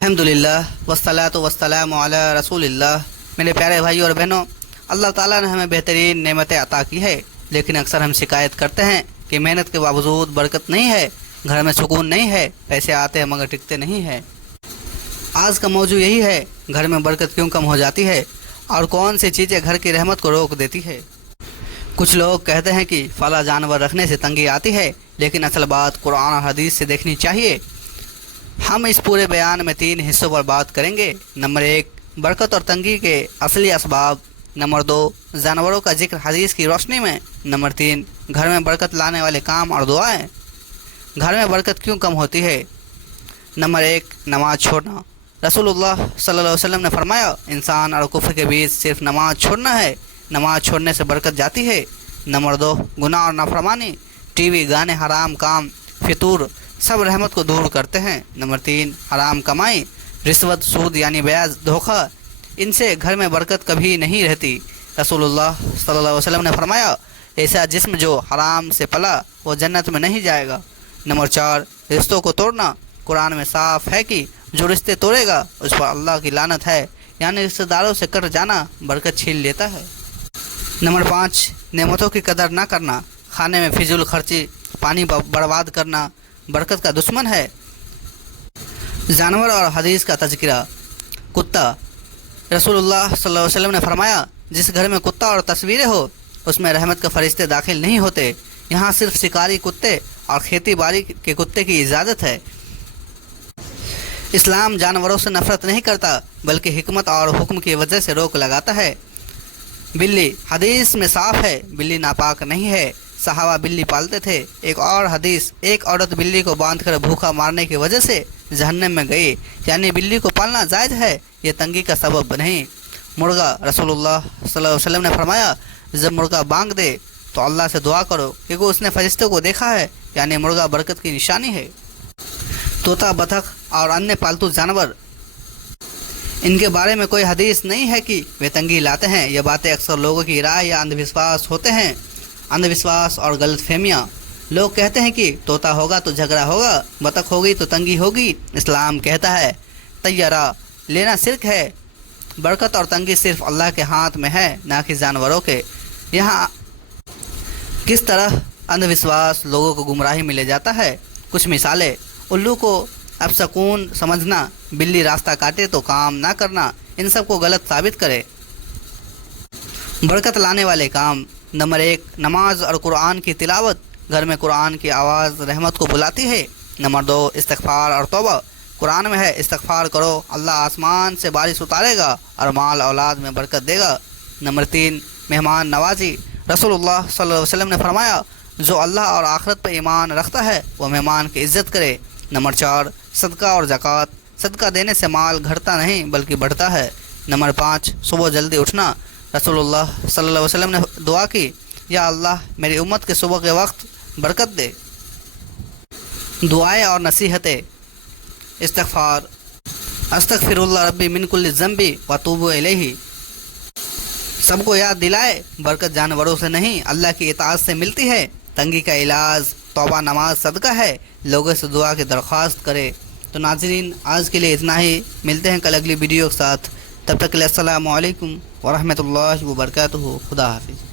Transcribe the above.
الحمدللہ والصلاۃ والسلام علی رسول اللہ۔ میرے پیارے بھائی اور بہنوں، اللہ تعالیٰ نے ہمیں بہترین نعمتیں عطا کی ہے، لیکن اکثر ہم شکایت کرتے ہیں کہ محنت کے باوجود برکت نہیں ہے، گھر میں سکون نہیں ہے، پیسے آتے ہیں مگر ٹکتے نہیں ہیں۔ آج کا موضوع یہی ہے، گھر میں برکت کیوں کم ہو جاتی ہے اور کون سی چیزیں گھر کی رحمت کو روک دیتی ہے۔ کچھ لوگ کہتے ہیں کہ فلاں جانور رکھنے سے تنگی آتی ہے، لیکن اصل بات قرآن اور حدیث سے دیکھنی چاہیے۔ ہم اس پورے بیان میں 3 حصوں پر بات کریں گے۔ نمبر 1، برکت اور تنگی کے اصلی اسباب۔ نمبر 2، جانوروں کا ذکر حدیث کی روشنی میں۔ نمبر 3، گھر میں برکت لانے والے کام اور دعائیں۔ گھر میں برکت کیوں کم ہوتی ہے؟ نمبر 1، نماز چھوڑنا۔ رسول اللہ صلی اللہ علیہ وسلم نے فرمایا، انسان اور کفر کے بیچ صرف نماز چھوڑنا ہے، نماز چھوڑنے سے برکت جاتی ہے۔ نمبر 2، گناہ اور نافرمانی۔ ٹی وی، گانے، حرام کام، فطور سب رحمت کو دور کرتے ہیں۔ نمبر 3، حرام کمائی، رشوت، سود یعنی بیاج، دھوکہ، ان سے گھر میں برکت کبھی نہیں رہتی۔ رسول اللہ صلی اللہ علیہ وسلم نے فرمایا، ایسا جسم جو حرام سے پلا وہ جنت میں نہیں جائے گا۔ نمبر 4، رشتوں کو توڑنا۔ قرآن میں صاف ہے کہ جو رشتے توڑے گا اس پر اللہ کی لعنت ہے، یعنی رشتہ داروں سے کٹ جانا برکت چھین لیتا ہے۔ نمبر 5، نعمتوں کی قدر نہ کرنا۔ کھانے میں فضول خرچی، پانی برباد کرنا برکت کا دشمن ہے۔ جانور اور حدیث کا تذکرہ۔ کتا، رسول اللہ صلی اللہ علیہ وسلم نے فرمایا، جس گھر میں کتا اور تصویریں ہو اس میں رحمت کے فرشتے داخل نہیں ہوتے۔ یہاں صرف شکاری کتے اور کھیتی باڑی کے کتے کی اجازت ہے۔ اسلام جانوروں سے نفرت نہیں کرتا بلکہ حکمت اور حکم کی وجہ سے روک لگاتا ہے۔ بلی، حدیث میں صاف ہے بلی ناپاک نہیں ہے، صحابہ بلی پالتے تھے۔ ایک اور حدیث، ایک عورت بلی کو باندھ کر بھوکا مارنے کی وجہ سے جہنم میں گئی، یعنی بلی کو پالنا جائز ہے، یہ تنگی کا سبب نہیں۔ مرغا، رسول اللہ صلی اللہ علیہ وسلم نے فرمایا، جب مرغا بانگ دے تو اللہ سے دعا کرو کیونکہ اس نے فرشتوں کو دیکھا ہے، یعنی مرغا برکت کی نشانی ہے۔ طوطا، بطخ اور انیہ پالتو جانور، ان کے بارے میں کوئی حدیث نہیں ہے کہ وہ تنگی لاتے ہیں۔ یہ باتیں اکثر لوگوں کی رائے یا اندھ وشواس ہوتے ہیں۔ اندھ وشواس اور غلط فہمیاں۔ لوگ کہتے ہیں کہ طوطا ہوگا تو جھگڑا ہوگا، بطخ ہوگی تو تنگی ہوگی۔ اسلام کہتا ہے طیارہ لینا شرک ہے، برکت اور تنگی صرف اللہ کے ہاتھ میں ہے، نہ کہ جانوروں کے۔ یہاں کس طرح اندھ وشواس لوگوں کو گمراہی میں لے جاتا ہے۔ کچھ مثالیں، الو کو اپسکون سمجھنا، بلی راستہ کاٹے تو کام نہ کرنا، ان سب کو غلط ثابت کرے۔ برکت لانے والے کام۔ نمبر 1، نماز اور قرآن کی تلاوت۔ گھر میں قرآن کی آواز رحمت کو بلاتی ہے۔ نمبر 2، استغفار اور توبہ۔ قرآن میں ہے استغفار کرو، اللہ آسمان سے بارش اتارے گا اور مال اولاد میں برکت دے گا۔ نمبر 3، مہمان نوازی۔ رسول اللہ صلی اللہ علیہ وسلم نے فرمایا، جو اللہ اور آخرت پر ایمان رکھتا ہے وہ مہمان کی عزت کرے۔ نمبر 4، صدقہ اور زکوٰۃ۔ صدقہ دینے سے مال گھٹتا نہیں بلکہ بڑھتا ہے۔ نمبر 5، صبح جلدی اٹھنا۔ رسول اللہ صلی اللہ علیہ وسلم نے دعا کی، یا اللہ میری امت کے صبح کے وقت برکت دے۔ دعائیں اور نصیحتیں۔ استغفار، استغفر اللہ ربی من کل ذنب واتوب الیہ۔ سب کو یاد دلائے، برکت جانوروں سے نہیں اللہ کی اطاعت سے ملتی ہے۔ تنگی کا علاج توبہ، نماز، صدقہ ہے۔ لوگوں سے دعا کی درخواست کرے۔ تو ناظرین، آج کے لیے اتنا ہی، ملتے ہیں کل اگلی ویڈیو کے ساتھ۔ تب تک کے لیے السلام علیکم ورحمۃ اللہ وبرکاتہ۔ خدا حافظ۔